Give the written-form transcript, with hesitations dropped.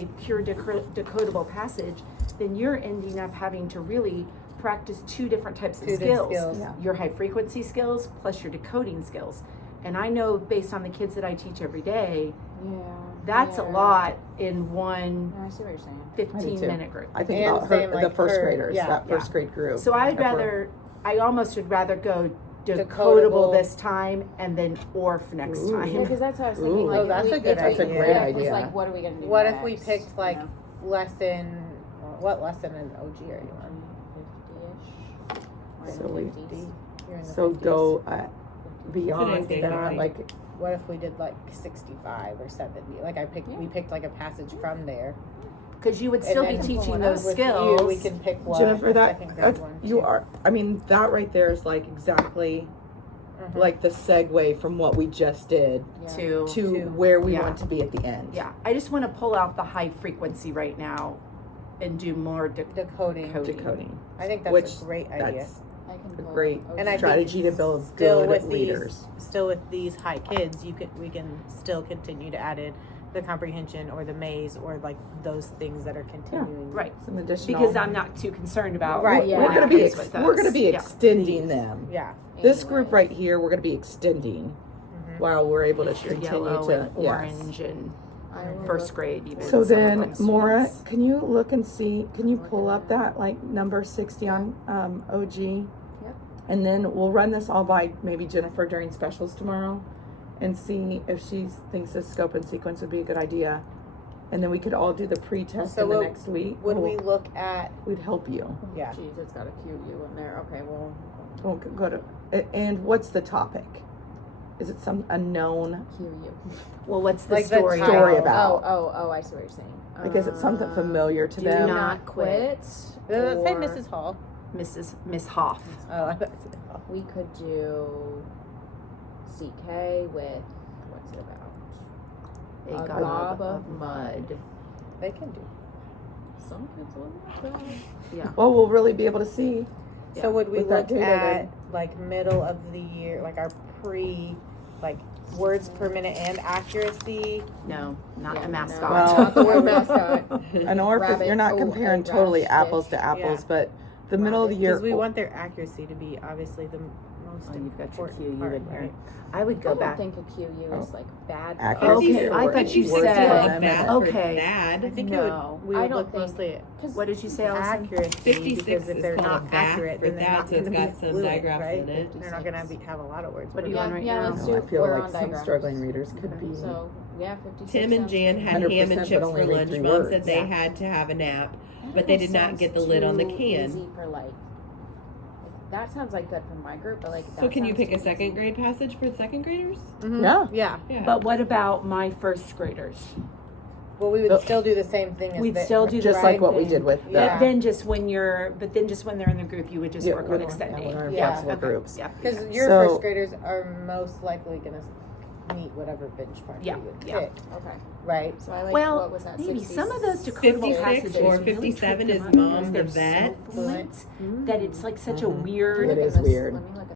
only pure decodable passage, then you're ending up having to really practice two different types of skills. Yeah. Your high frequency skills plus your decoding skills. And I know based on the kids that I teach every day, that's a lot in one I see what you're saying. 15-minute group. I think And about same the like first her, graders, yeah. that first grade group. So If I almost would rather go decodable Decodable. this time and then ORF next Ooh. time. Yeah, because that's how I was thinking. Ooh. Like, Oh, that's if we- a good if we- idea. That's a great yeah, 'cause, idea. like, what are we gonna do? What if we next, picked like you know? lesson, what lesson in OG are you on? 50-ish. So we- 50s. You're in the So 50s. go beyond Today's day, that, right? like, What if we did like 65 or 70? Like we picked like a passage from there. Because you would And still be then teaching those With skills. you, we can pick one. Jennifer, a that, second grade that's, one, you too. are, I mean, that right there is like exactly Mhm. like the segue from what we just did to to where we Yeah. want to be at the end. yeah, I just want to pull out the high frequency right now and do more decoding. Decoding. I think that's Which a great idea. That's I can a pull great it. And I think strategy to build Still good with leaders. still with these high kids, we can still continue to add in the comprehension or the maze or like those things that are continuing. right, Some additional. because I'm not too concerned about Right, We're, yeah. we're gonna be with those. we're gonna be Yeah. extending them. Yeah. This Anyway. group right here, we're gonna be extending while we're able to Your continue yellow to and yes. orange and I will first look- grade even. So some of then, them Maura, students. can you look and see? Can you pull up that like number 60 on OG? Yep. And then we'll run this all by maybe Jennifer during specials tomorrow, and see if she thinks this scope and sequence would be a good idea. And then we could all do the pre-test So in the what- next week. Would we look at? We'd help you. Yeah. Jeez, it's got a QU in there. Okay, well, We'll go to. And what's the topic? Is it some unknown? QU. Well, what's the Like the story? title. Story Oh, about. oh, I see what you're saying. Like, is it something familiar to do them? not quit. Does it say or Mrs. Hall? Miss Hoff. Oh, I thought it said Hall. We could do CK with, what's it about? A A gob gob of of mud. They can do. Some kids will like that. Yeah. Well, we'll really be able to see. Yeah. So would we With that look data, at then. like middle of the year, like our like words per minute and accuracy? No, not Yeah, a no. mascot. Well- Not the word mascot. An orphan, Rabbit, you're not oh, comparing hey, totally rash, apples dish. to apples, Yeah. but the middle of the year. Because we want their accuracy to be obviously the most Oh, you've got your important QU part, in here. right? I would I go don't back. think a QU is like bad. Accuracy Okay, or I thought you words per said- minute. bad Okay. for bad. I think No, we I would don't look think- mostly at Cause What did you say, Allison? accuracy 56 because if is they're called not back accurate, for then they're that, not so it's going to got be some fluent, diagrams right? in it. They're not going to have a lot of words. What are you yeah, on right yeah, now? let's No, do. I feel we're like on some diagrams. struggling readers could be. So yeah, 56. Tim and sounds Jan good. had 100%, ham and but chips only for read lunch. 3 Mom words. said they Yeah. had to have a nap, That but they almost did not sounds get the lid on the too can. Easy for like, that sounds like good for my group, but like. So that can you sounds pick too a second easy. grade passage for second graders? Mhm. Yeah. Yeah. Yeah. But what about my first graders? Well, we would The- still do the same thing as We'd the, still do the Just right like what we thing. did with Yeah. But then just when they're in the group, you would just Yeah, work we're on on- extending. yeah, we're in Yeah, flexible okay. groups. Yeah. because your So- first graders are most likely going to meet whatever benchmark Yeah, you would yeah. pick, Okay, right? so I like, Well, what was that? maybe 60? some of those decodable 56 passages or really 57 trip is them up Mom because the they're vet. so fluent that it's like such a Mhm. weird. It is Let me weird. look at